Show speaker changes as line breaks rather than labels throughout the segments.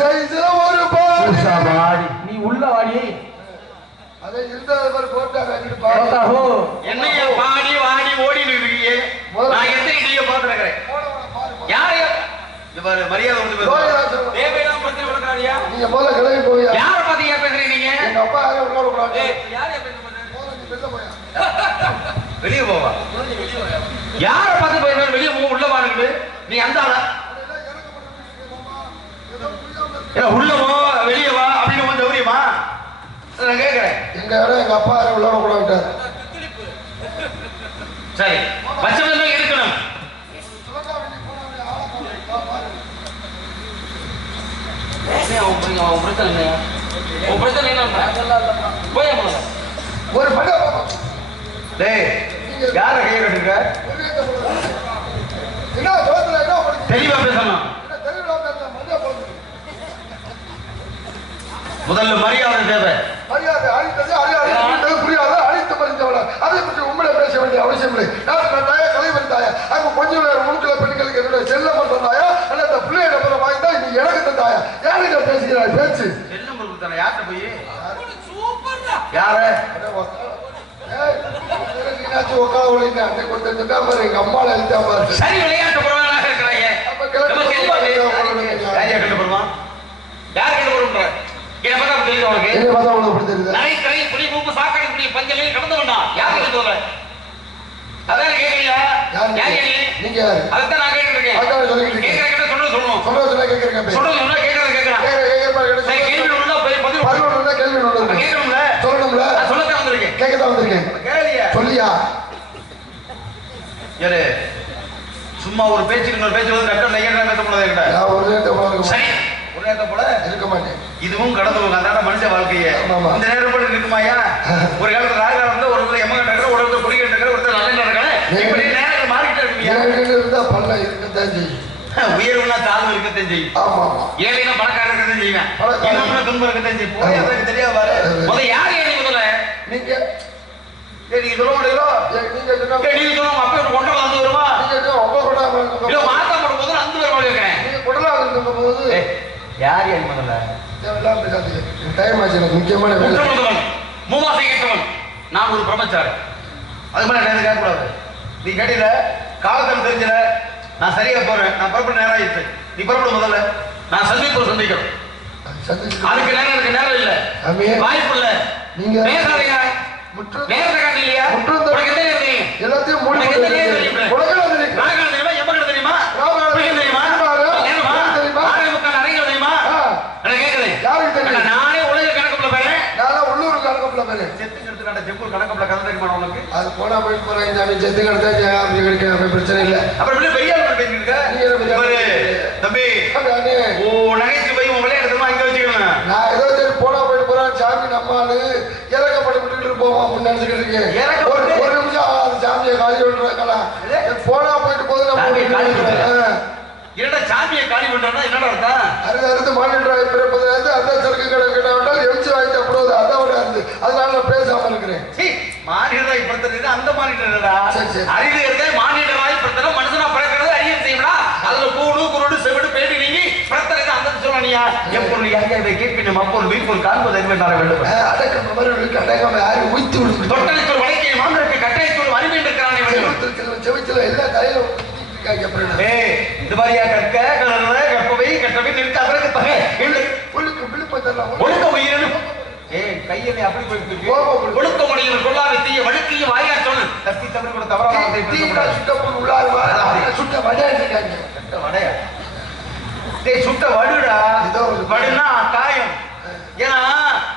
சைஸ்ல ஒரு பாடு.
நீ உள்ள வாடி
அதை இருந்தது போட்டாங்க
என்னைய பாடி வாடி ஓடின்னு இருக்கீங்க. நான் எத்தனை இடிய பாத்துருக்கிறேன் யாரையா இவர் மரியாதை வந்து. தேவையெல்லாம் பிரச்சனை கொடுக்காதியா
நீங்க முதல்ல கிளம்பி போயா?
யார பாத்தீங்க பேசுறீங்க நீங்க?
எங்க அப்பா யாரும் உள்ள விடக்கூடாது போயா?
வெளியே போவா. யார பார்த்து போயிருக்க வெளியே உள்ள வாங்கிட்டு நீ அந்த ஆளா? உள்ள போ வெளியே வா அப்படின்னு கொஞ்சம் சௌரியமா நான் கேட்கிறேன்
எங்க அப்பா யாரும் உள்ள விடக்கூடாது
சரி பச்சை இருக்கணும்.
ஒரு படம்
டேய் யார கையை கட்டுங்க
என்ன சோத்துல என்ன படிச்சு
தெளிவா பேசணும்
என்ன தெரியல மஞ்சா போகுது
முதல்ல மரியாதை தேவை.
மரியாதை அழித்தது அறியாதை புரியாத அழித்து மறிந்தவள? அதை பற்றி உண்மையில பேச வேண்டிய அவசியம் இல்லை. நான் தாயா கலைவன் தாயா அங்க கொஞ்சம் நேரம் மூக்கில பெண்களுக்கு என்னுடைய செல்லம் தந்தாயா அல்ல அந்த பிள்ளைய நம்பரை வாங்கிட்டா நீ எனக்கு தந்தாயா யாருங்க பேசுகிறாய்? பேச்சு.
செல்லும் பொருள் தானே யார்கிட்ட போய்? யார?
ஏய், நீனாச்சும் உட்கார ஒழிங்க அன்னைக்கு ஒருத்தன் திட்டா பாரு எங்க அம்மால எழுத்தா பாரு.
சரி விளையாட்டு புறவனாக இருக்கிறாங்க
அப்ப
தெரியுது
என்னை பார்த்தா தெரியுது
நரை கரை புலி மூப்பு சாக்கடை புலி பஞ்சலையும் கடந்து வேண்டாம் யார் அதான் கேட்கலையா
யாரு நீங்க? யாரு?
அதைத்தான் நான் கேட்டு இருக்கேன்
அதான் இருக்கேன்.
கேட்ட சொல்றது சொல்லணும்
சொல்றது சொன்னா கேட்கிறேன்
சொல்றது சொன்னா
பாரு,
சரி
கேட்கிற
கேள்வி பதில்
பதில்.
கேட்கணும்ல?
சொல்லணும்ல.
நான் சொல்லத்தான் வந்திருக்கேன்.
வந்திருக்கேன்.
கேளியா
சொல்லியா?
யாரு? சும்மா ஒரு பேச்சுக்கு இன்னொரு பேச்சு வந்து கட்டம் பேச முடியாது சரி. ஒரு போல?
இருக்க மாட்டேன்.
இதுவும் கடந்து போகும் அதான மனுஷ வாழ்க்கையே. இந்த நேரம் போல இருக்குமாயா ஒரு காலத்துல ராக வந்து ஒரு இடத்துல எம்ம கட்டுற ஒரு இடத்துல குடி கட்டுற ஒருத்தர் நல்ல நடக்கிற இப்படி நேரங்கள் மாறிக்கிட்டே இருக்குமியா
இருந்தா பல்ல இருக்கத்தான் செய்யும்.
உயர்வுனா தாழ்வு இருக்கத்தான் செய்யும். ஏழைனா பணக்காரர் இருக்கத்தான் செய்வேன். துன்பம் இருக்கத்தான் செய்யும். போய் தெரியாது முதல்ல யார் முதல்ல?
நீங்க.
நீங்க சொல்ல முடியல
நீங்க
அப்பா கொண்ட வந்து வருமா?
நீங்க சொன்னா உங்க கூட
இல்ல மாத்தா போடும் போது அந்த வருமா கேட்கிறேன்
நீங்க போது
யார் ஏறி முதல்ல?
டைம் ஆச்சு எனக்கு முக்கியமான வேலை.
மூவாசை கேட்டவன். நான் ஒரு பிரம்மச்சாரி. அது மாதிரி நான் கேட்க கூடாது நீ கேட்டீல காலத்தில் தெரிஞ்சல நான் சரியா போறேன். நான் புறப்பட நேரம் ஆயிடுச்சு. நீ புறப்பட முதல்ல. நான் சந்திப்பு சந்திக்கிறோம்.
சந்திச்சு
அதுக்கு நேரம் இருக்கு நேரம் இல்ல. வாய்ப்பு இல்ல.
நீங்க
பேசாதீங்க.
முற்று-
நேரத்தை காட்டு இல்லையா
முற்றும்
உனக்கு எந்த நேரம்
எல்லாத்தையும் மூடி
உனக்கு எந்த நேரம்
போட்டு
தெரியும்
உலகம் தெரியும்
ராகாலம் தெரியுமா எவ்வளவு தெரியுமா
ராகாலம்
புரியும் தெரியுமா
ராகாலம்
நேரமா
தெரியுமா?
ஆறே முக்கால் அறைகள் தெரியுமா
ஆ.
எனக்கு கேட்குது
யாருக்கு தெரியும்
நானே உலக கணக்குள்ள போறேன்
நான் உள்ளூர் கணக்கப்புல பேரு
செத்து செப்பு கணக்குள்ள கதை தெரியுமா உனக்கு
அது போனா போயிட்டு போறேன் செத்து கிடத்தா அப்படி கிடைக்க அப்படி பிரச்சனை இல்லை
அப்புறம் பெரிய
பெரிய ஆள்?
இவரு, தம்பி ஓ நகைச்சுவை உன் விளையாடுறதுமா இங்க வச்சுக்கணும்
நான் ஏதோ சரி போனா போயிட்டு போறேன் சாமி நம்ம ஆளு இறக்கப்பட்டு விட்டுக்கிட்டு போவோம் அப்படின்னு நினைச்சுக்கிட்டு இருக்கேன் ஒரு? ஒரு நிமிஷம் ஆகாது சாமியை காலி விட்டுருக்கலாம் போனா போயிட்டு போது நம்ம.
என்னடா சாமியை காலி பண்றா என்னடா அர்த்தம்
அறுது அறுத்து மாநின்றாய் பிறப்பதிலிருந்து அந்த சரக்கு கடை கிட்ட வேண்டால் எம்சி வாங்கி சாப்பிடுவது அதான் அதனால நான் பேசாம இருக்கிறேன்
மானிடராய் பிறந்தது அந்த மானிடரா. அறிவு இருக்க மானிடராய் பிறந்தது மனுஷனா பிறக்கிறது அறிவு செய்யலாம் அதுல கூடு குருடு செவிடு பேடி நீங்கி பிறத்தறது அந்த சொல்லணியா எப்பொருள் யார் இதை கேட்பினும் அப்பொருள் வீப்பொருள் காண்பது அறிவை தர வேண்டும்.
அடக்கம் மறுபடியும் அடங்காம யாரும் உயித்து விடுத்து
தொட்டனைத்தொரு வழக்கை மாந்தருக்கு கட்டளைத்தொரு அறிவு இருக்கிறானே வேண்டும்
செவிச்சல எல்லா தலையில
இது மாதிரியா கற்க கலர்ற கற்பவை கற்றவை நிறுத்த அதற்கு தகை ஒழுக்க உயிரினும் ஏய் கையிலே அப்படி போயிட்டு
கோபம் கொடு.
ஒழுக்க முடியும் சொல்லாத தீய வழுக்கிய வாயா சொல். கத்தி தமிழ் கூட தவறான வார்த்தை
தீ
பேசக்கூடாது.
சுட்ட புல் உள்ளாருவா சுட்ட
வடையா டேய் சுட்ட வடுடா. வடுனா காயம். ஏன்னா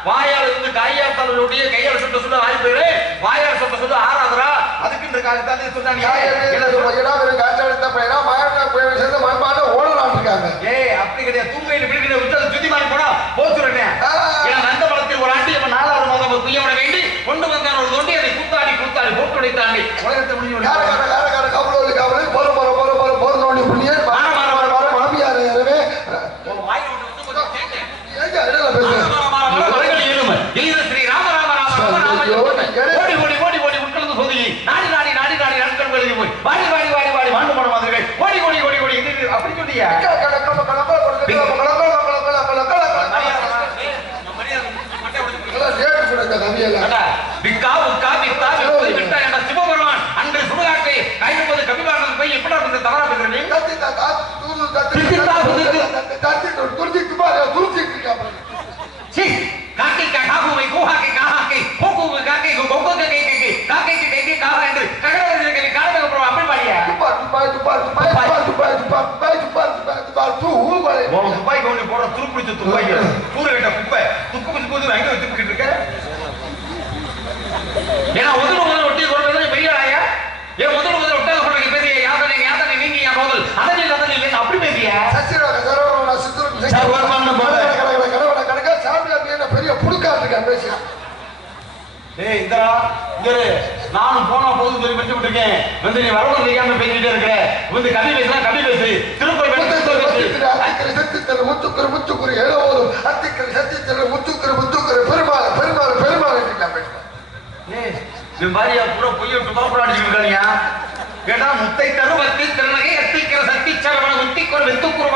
வாயால் இருந்து கையாத்தாளுடைய கையால் சுட்ட சுட்ட ஆய் போயிரு. வாயால் சுட்ட சுட்ட ஆறாதரா சொன்னா
மகனா போய் சேர்ந்து மண்பாட்ட ஓடலாம் இருக்காங்க.
ஏய் அப்படி கிடையாது. தூங்கையில் பிடிக்கிற விட்டு சுத்தி மாறி போனா போச்சுறேன். ஏன்னா நந்த அப்ப நாலாவது மாதம் ஒரு வேண்டி கொண்டு வந்தான் ஒரு தொண்டி அதை கூத்தாடி கூத்தாடி போட்டுடைத்தாண்டி உலகத்தை முடிஞ்சு
ஸ்ரீ ராம ராம ராம ராம
ராம துப்பாக்கி ஒண்ணு போட துருப்பிடிச்ச துப்பாக்கி கூறு கட்ட குப்பை துப்பு குத்து குத்து அங்கே வச்சுக்கிட்டு இருக்க
ஏன்னா முதல் முதல் ஒட்டி கொடுத்தது பெரிய ஆயா ஏன் முதல் முதல் ஒட்டாக சொல்றீங்க பெரிய யாதனை யாதனை நீங்க யா முதல் அதனை அதனை இல்லை அப்படி பேசியா
சசிரா, சரவணா, சித்தூர்,
சரவணா, போல.
கடை, கடை, கடை, கடை, கடை, கடை, சாமியார் நீ என்ன பெரிய புடுக்கா இருக்கான் பேசியா
ஏய் இந்தரா. இங்க. நானும் போனா போதும் சொல்லி வச்சு விட்டுருக்கேன். வந்து நீ வரவும் தெரியாம பேசிட்டே இருக்கிற. வந்து கவி பேசுனா கவி பேசு.
அத்திக்கரை சத்தித்தரு முத்துக்கரு முத்துக்குரு எழுவோதும் அத்திக்கரை சத்தித்தரு முத்துக்கரு முத்துக்கரு பெருமாள் பெருமாள் பெருமாள்
இது மாதிரியா பூரா பொய்ய விட்டு பாப்பா அடிச்சுட்டு இருக்கானியா கேட்டா முத்தை தருவத்தி திறனகை எத்திக்கிற சக்தி சரவண முத்திக்கொரு வெத்துக்குருவரை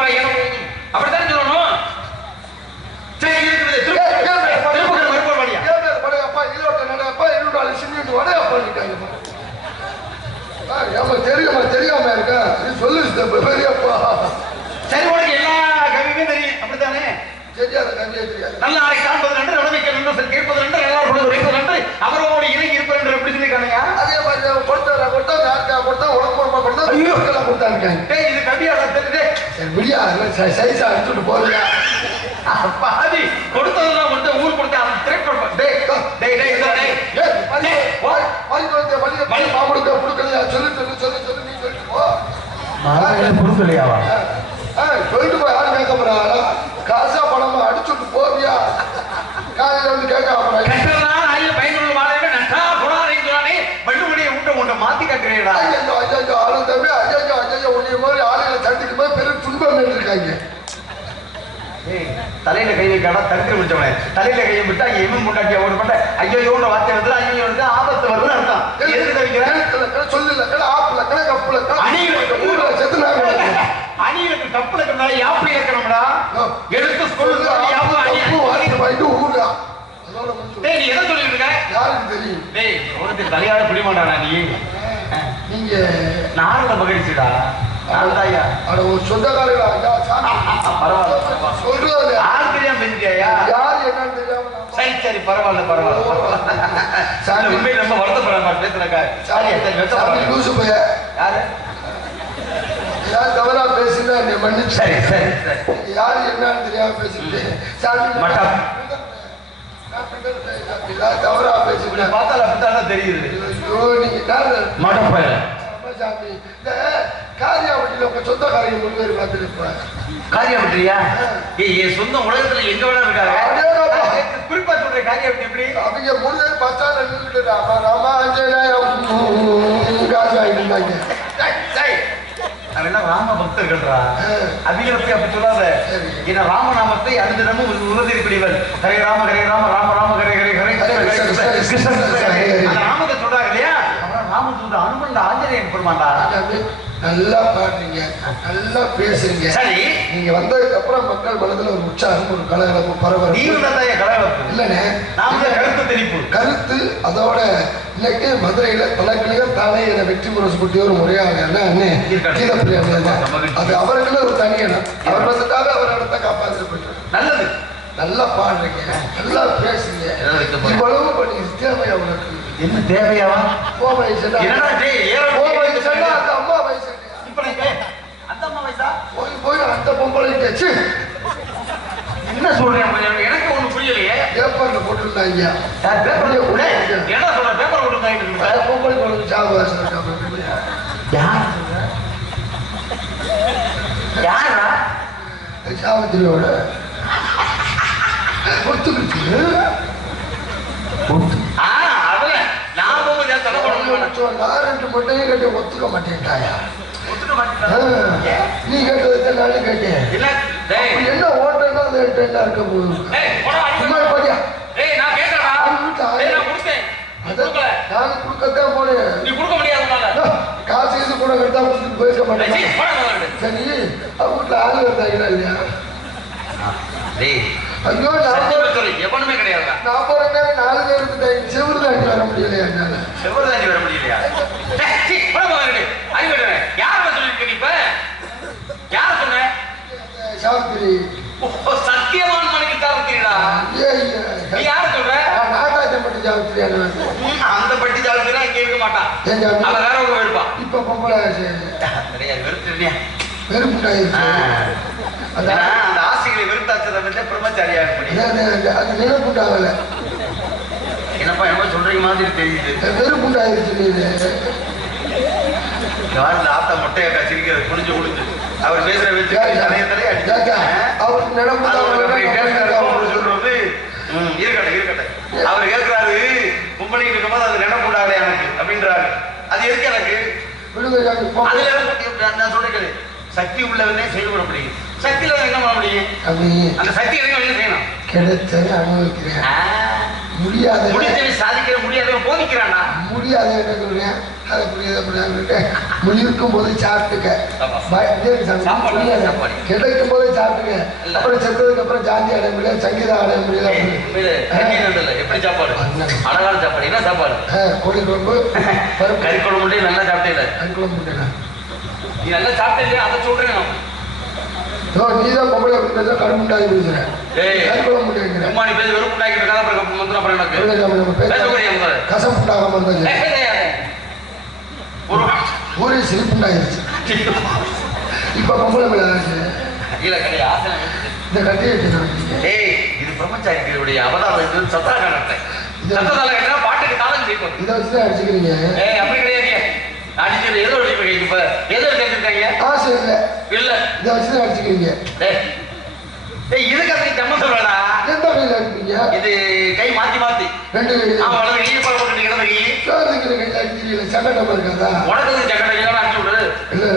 ஐயோ
எல்லாம் கொடுத்தாங்க
டேய். இது கம்மியா
கத்துட்டு விடியா சைஸா எடுத்துட்டு போறியா
பாதி. கொடுத்ததெல்லாம் வந்து ஊர் கொடுத்தா திரைக்கு கொடுப்பேன். டேய் டேய் டேய் இதோ டேய்
கொடுக்கலையாவா? சொல்லிட்டு போய் யாரும் கேட்க போறாங்களா காசா பணமா அடிச்சுட்டு போவியா? காலையில வந்து கேட்க
மாத்தி காட்டுறீடா
ஐயோ ஐயோ ஆளு தம்பி ஐயோ ஐயோ உன்னைய மாதிரி ஆளுகளை சந்திக்கும் போது பெரும் துன்பம் இருக்காங்க
தலையில கை வைக்காடா தடுத்து விட்டவனே தலையில கையை விட்டா இவன் முன்னாடி அவன் பண்ண ஐயோ வார்த்தை வந்து ஐயோ வந்து ஆபத்து வருதுன்னு அர்த்தம் எதுக்கு தவிக்கிறேன்
சொல்லல ஆப்புல கடை கப்புல
அணிகளுக்கு
ஊர்ல செத்து நாங்க
கப்புல இருக்கிறனால யாப்பி இருக்கணும்டா எடுத்து ஸ்கூலுக்கு யாப்பு அணி
வாங்கிட்டு போயிட்டு ஊரா அதோட முடிச்சு
டேய் நீ எதை சொல்லிட்டு இருக்க
யாருக்கு தெரியும்
டேய் உனக்கு தலையாட புரிய மாட்டானா நீ?
நீங்க
நாரத மகிழ்ச்சிடா. நாரதாயா
அட ஒரு சொந்தக்காரங்களா
பரவாயில்ல
சொல்றது
யார் தெரியாம பேசிட்டியா
யார் என்னன்னு தெரியாம
சரி சரி பரவாயில்ல பரவாயில்ல
சாமி.
உண்மை ரொம்ப வருத்தப்படுற பேசுறக்கா.
சாமி
சரி
சாமி லூசு பைய.
யாரு?
யார் தவறா பேசினா என்னை மன்னிச்சு
சரி சரி சரி.
யார் என்னன்னு தெரியாம பேசிட்டு சாமி
மட்டம்.
நான் பின்னர் பேசுறேன். யார் தவறா பேசிட்டு
பார்த்தால அப்படித்தான் தெரியுது.
ஐயோ நீங்க
மடப்பைய
சாமி இந்த காரியாவட்டியில உங்க சொந்தக்காரங்க மூணு பேர் பார்த்துருப்பேன்
என் சொந்த உலகத்துல எங்க வேணா இருக்காங்க. குறிப்பா சொல்றேன் காரியம் விட்டு எப்படி?
அவங்க மூணு பேர் பஸ்டாண்ட்ல நின்றுட்டு ராமா ராமா அஞ்சனாயிரம் காசு இருந்தாங்க
என்ன ராம பக்தர்கள்ரா அபிலப்பி அப்படி சொல்லாத. ஏன்னா ராமநாமத்தை அந்த தினமும் உணர்ந்திருக்கிறீர்கள். ஹரே ராம ஹரே ராம ராம ராம ஹரே ஹரே ஹரே கிருஷ்ணன். ராமத்தை சொல்றாங்க இல்லையா? ராமதூத அனுமன் ஆஞ்சநேயன் பெருமாண்டா.
நல்லா பாடுறீங்க நல்லா பேசுறீங்க.
சரி.
நீங்க வந்ததுக்கு அப்புறம் மக்கள் மனதுல ஒரு உற்சாகம் ஒரு கலகலப்பு பரவல்
நாம தான் கருத்து தெரிப்பு.
கருத்து அதோட இன்னைக்கு மதுரையில தலைக்கணிகர் தானே என வெற்றி முரசு குட்டி ஒரு முறையாக. அது அவருக்குள்ள ஒரு தனி இடம் அவர் வந்துட்டாக அவர் இடத்த போயிட்டு
நல்லது.
நல்லா பாடுறீங்க நல்லா பேசுறீங்க? இவ்வளவு பண்ணி தேவை அவங்களுக்கு
என்ன தேவையாவா
போ வயசுடா
என்னடா டேய்
அந்த பொம்பளைக்கு
என்ன சொல்றேன் எனக்கு ஒண்ணு புரியலையே.
பேப்பர்ல போட்டுருந்தாங்க.
யார் பேப்பர்ல கூட என்ன சொல்ற பேப்பர்
போட்டுருந்தாங்க பொம்பளை பொண்ணு ஜாப்
யார்? யாரா
சாவத்திரியோட ஒத்துக்கிட்டு.
ஒத்து நான்
ரெண்டு மட்டையும் கட்டி ஒத்துக்க
மாட்டேன்ட்டாயா?
கொடுத்துக்க
மாட்டேன்
நீ கேட்டது நானும் கேட்டேன்.
இல்ல.
என்ன ஓட்டா அது என்ன இருக்க போகுது?
முன்னாடி
பாத்தியா
நான் கேட்டா நான் கொடுத்தேன்.
நான் கொடுக்கத்தான் போனேன்.
நீ கொடுக்க முடியாது
காசு இது கூட கட்டா கொடுத்துட்டு
பேச
மாட்டேன். சரி வீட்டுல ஆள் இருந்தாங்களா இல்லையா? ஐயோ
எவனுமே கிடையாது
நான் போற நேரம் நாலு பேர் இருந்துட்டேன் செவ்வறு தாண்டி வர முடியலையா என்னால?
செவ்வறு தாண்டி வர முடியலையா? ஓ, சத்தியவான் மனைவி
ஐயா.
நீ யார சொல்ற?
சாவித்திரி அண்ணன்.
ம், அந்த பட்டி சாவித்திரி இங்க இருக்க மாட்டான்
ஏன் சாமி?
அவ வேற ஒரு இருப்பான்
இப்ப பொம்பளை வெறுப்புண்டாயிருச்சு
அதான் அந்த ஆசைகளை வெறுத்தாச்சதை வந்து பிரம்மச்சாரியா
அது நினைப்புண்டாகல
என்னப்பா என்னமோ சொல்றீங்க மாதிரி தெரியுது.
வெறுப்புண்டாயிருச்சு நீ
காலில் ஆத்தா முட்டையை கச்சிருக்கிறது குனிஞ்சு குனிஞ்சு அவர் பேசுற வச்சு அவர் ம், இருக்கட்டும், இருக்கட்டும். அவர் கேட்கிறாரு, பொம்பளைங்க இருக்கும்போது அது நினைப்பு உண்டாகல எனக்கு அப்படின்றாரு. அது எதுக்கு எனக்கு? நான் சொல்லிக்கிறேன். சக்தி உள்ளவனே செயல்பட முடியும். சக்தி இல்லாத என்ன பண்ண முடியும்? அந்த சக்தி என்ன செய்யணும்?
கிடைச்சதை அனுபவிக்கிறேன். முடியாத.
முடிஞ்சதை சாதிக்கிற முடியாதவன் போதிக்கிறானா
முடியாத என்ன சொல்றேன் அதை புரியாத புரியாத முடியிருக்கும் போது சாப்பிட்டுக்க. கிடைக்கும் போது சாப்பிட்டுக்க. அப்புறம் செத்ததுக்கு அப்புறம் ஜாதி அடைய முடியாது சங்கீதம் அடைய முடியாது.
எப்படி சாப்பாடு? அழகான சாப்பாடு. என்ன சாப்பாடு?
கோழி குழம்பு
கறி குழம்பு நல்லா சாப்பிட்டே
கறி குழம்பு.
நீ நல்லா சாப்பிட்டே அதை சொல்றேன்
நீ தான் பொம்பளை பேசுற கருமுண்டாகி பேசுறேன். கசப்புண்டாகாம இருந்தாச்சு.
ஒரு
சிரிப்புண்டாயிருச்சு இப்ப பொம்பளை
இருக்குது.
இந்த கட்டி வச்சு
ஏய் இது பிரம்மச்சாரிகளுடைய அவதாரம் சத்ததால கேட்டா பாட்டுக்கு தாளம்
இதை வச்சுதான் அடிச்சுக்கிறீங்க.
எதோ அடிப்பீங்க இப்ப எதோ கேட்டிருக்காங்க?
ஆசை இல்லை.
இல்ல.
இதை வச்சுதான் அடிச்சுக்கிறீங்க.
இதுக்கு அப்படி தம்ம சொல்லடா
எந்த கையில் அடிப்பீங்க?
இது கை மாத்தி மாத்தி.
ரெண்டு கை
ஆமா வலது கையை பழம் போட்டு கிடந்த கை.
சோறுக்கிற கையில் அடிக்கிறீங்க சங்கடமா இருக்காதா
உனக்கு ஜக்கடை கையோட அடிச்சு விடு.
இல்லை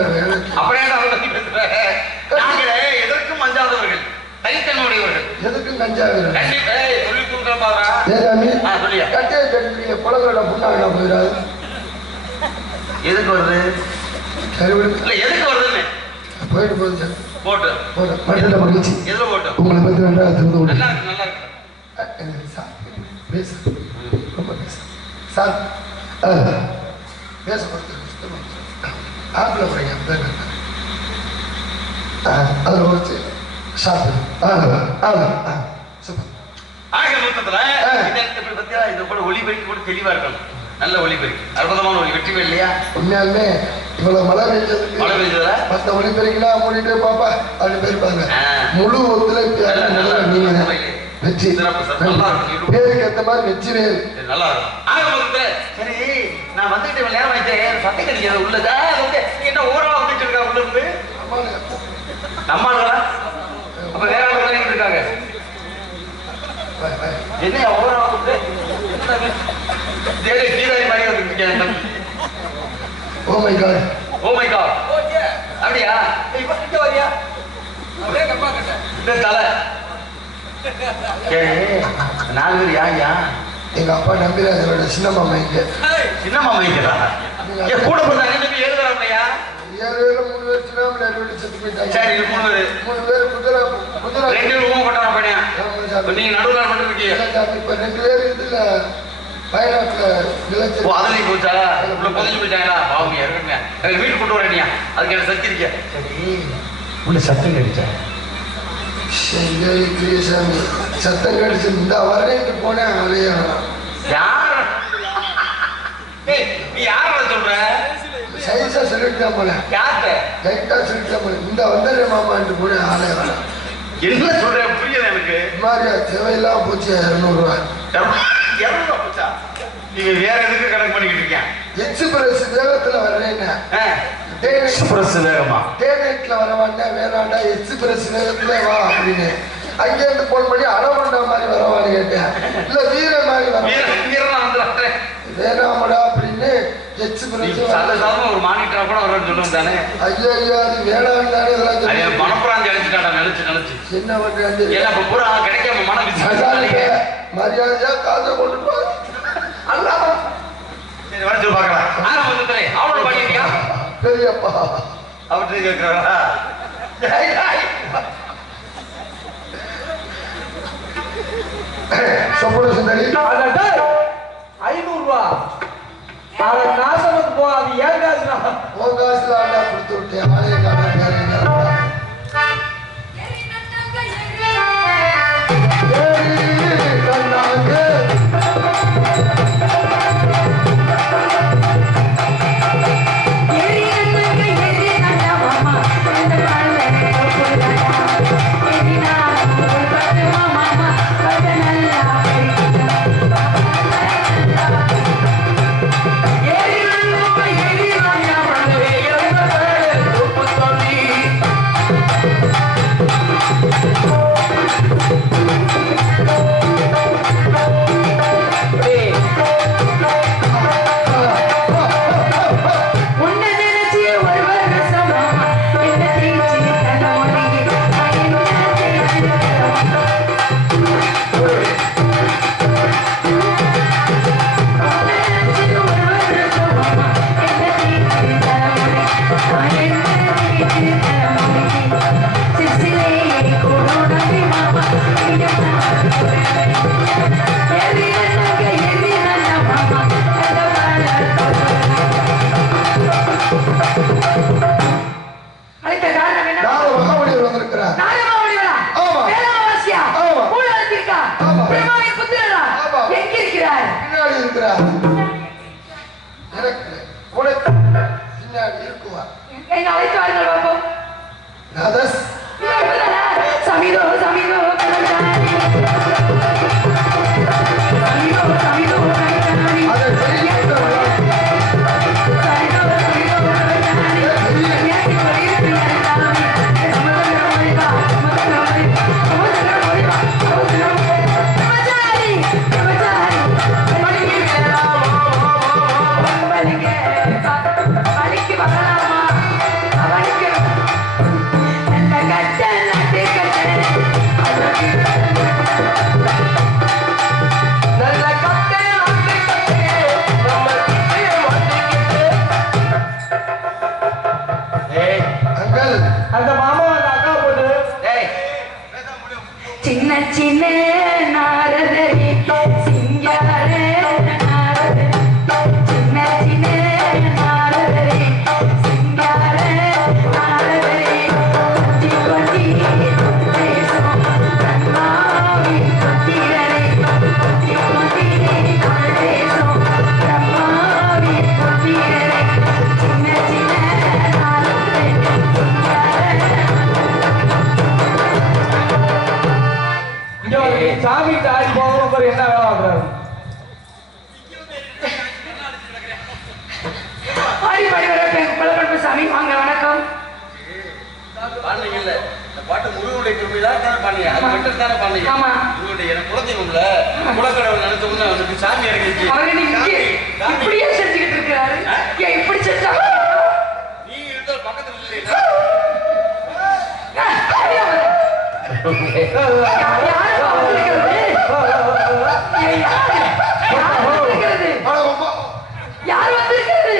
அப்படியே அதை பத்தி பேசுறேன் நாங்களே எதற்கும் அஞ்சாதவர்கள் தனித்தன்மையுடையவர்கள்.
எதுக்கும் கஞ்சாகிறேன்
கண்டிப்பா. சொல்லி கொடுக்குற பாரா. சொல்லியா.
கட்டையை கட்டுறீங்க பழங்களோட புண்ணாக போயிடாது
எதுக்கு வருது? எதுக்கு வருதுன்னு?
போயிட்டு போகுது
போட்டு.
போதும் மட்டும் மகிழ்ச்சி.
எதுல போட்டு?
உங்களை பத்தி ரெண்டாவது திறந்து விடு
நல்லா இருக்கு நல்லா இருக்கு.
சார் பேசு. ரொம்ப சார் பேர். அதில் ஆ ஆ சூப்பர்.
ஆக மொத்தத்துல இப்படி பத்தியா இது கூட ஒளிபெருக்கி கூட தெளிவா இருக்கணும். நல்ல ஒளிபெருக்கி அற்புதமான ஒளி. வெற்றி இல்லையா?
உண்மையாலுமே இவ்வளவு மழை பெஞ்சதுக்கு
மழை பெய்ஞ்சதுல
மற்ற ஒளிபெருக்கினா மூடிட்டு பாப்பா அப்படி போயிருப்பாங்க. முழு ஒத்துழைப்பு
நல்ல, நல்ல,
நீங்க. வெற்றி. பேருக்கு ஏத்த மாதிரி வெற்றி
இது நல்லா இருக்கும். சரி நான் வந்துட்டு நேரம் ஆயிட்டேன் சட்டை கடிக்கிறது உள்ளதா என்ன ஊரா வந்துட்டு இருக்கா உள்ள இருந்து? நம்ம ஆளுங்களா அப்ப வேற ஆளுங்களா இருக்காங்க? என்ன ஊரா வந்து தேடி கீதாரி மாதிரி வந்துருக்கேன்
oh my God
oh my God அப்படியா? இப்ப கிட்ட வரியா? அப்படியே கப்பா கட்ட. இந்த தலை. சரி நாலு பேர் யா யா
எங்க அப்பா நம்பிராஜரோட சின்ன மாமா இங்க.
சின்ன மாமா இருக்கிறா ஏன் கூட ஏழு தரப்பையா
ஏழு பேர்ல மூணு பேர் சின்ன விட்டு செத்து போயிட்டாங்க.
சரி இது மூணு பேரு.
மூணு பேர் குதிரை குதிரை
ரெண்டு பேரும் ஊமை கொட்டான பையன். நீங்க நடுவில் மட்டும் இருக்கீங்க.
இப்ப ரெண்டு பேர் இதுல வயநாட்டுல
ஓ அதுலயும் போச்சா உள்ள புதைஞ்சு போயிட்டாங்களா பாவமியா இருக்குங்க எங்க வீட்டுக்கு கொண்டு வரேனியா அதுக்கு என்ன சக்தி
சரி
உள்ள சத்தம் கிடைச்சா
சாமி சத்தம் கடிச்சு இந்த வரேன்ட்டு போனேன் அலையா
யார்? நீ யார சொல்ற?
சைஸா சொல்லிட்டு போல
யார்கிட்ட?
லைட்டா சொல்லிட்டு போல இந்த வந்தாரு மாமான்ட்டு போனேன் ஆலையா
என்ன சொல்ற? புரியல எனக்கு.
மாதிரியா தேவையெல்லாம் போச்சு இரநூறுவா.
எவ்வளவு போச்சா? நீங்க வேற எதுக்கு கணக்கு பண்ணிக்கிட்டு இருக்கேன்
எக்ஸ்பிரஸ் வேகத்துல வர்றேன்னா.
எக்ஸ்பிரஸ் வேகமா?
டேனேட்ல வரவாண்டா வேணாண்டா எக்ஸ்பிரஸ் வேகத்துல வா அப்படின்னு. அங்கேருந்து போன் பண்ணி அடவண்டா மாதிரி வரவான்னு கேட்டேன். இல்ல வீர மாதிரி வர
வீர வீரனா
வேணாமடா அப்படின்னு
நீ
எக்ஸ்பிரஸ்
ஒரு மானிட்டரா கூட வரணும்னு சொல்லுங்க தானே
ஐயோ ஐயோ அது வேணாம் தானே இதெல்லாம்
மனப்புறாந்தி அழிச்சுட்டாடா நினைச்சு நினைச்சு
என்ன பண்றாங்க
விசாரிச்சு
மரியாதையா காசை கொண்டு போ அல்லா
சரி வர சொல்லி பார்க்கலாம். ஆரம்பத்துல அவனோட பண்ணிட்டியா
பெரியப்பா
அவர்கிட்ட கேட்கிறாரா?
சொப்பன சுந்தரி.
ஐநூறு ரூபா போ அது ஏன் காசுடா?
உன் காசுல கொடுத்து விட்டேன் 弥陀佛，阿
弥
陀。
அந்த மாமா அந்த அக்கா போட்டு
சின்ன சின்ன நாரதரி சிங்கார
பாட்டு முருகனுடைய பெருமை தானே பண்ணீங்க அது மட்டும் தானே
பண்ணீங்க
உங்களுடைய குலதெய்வம்ல குலக்கடவுள் நினைச்சோம்னு சாமி இறங்கிச்சு
இப்படியே செஞ்சுக்கிட்டு இருக்கிறாரு. ஏன் இப்படி செஞ்சா?
நீ இருந்தால் பக்கத்துல இல்லையா.
யார் வந்திருக்கிறது?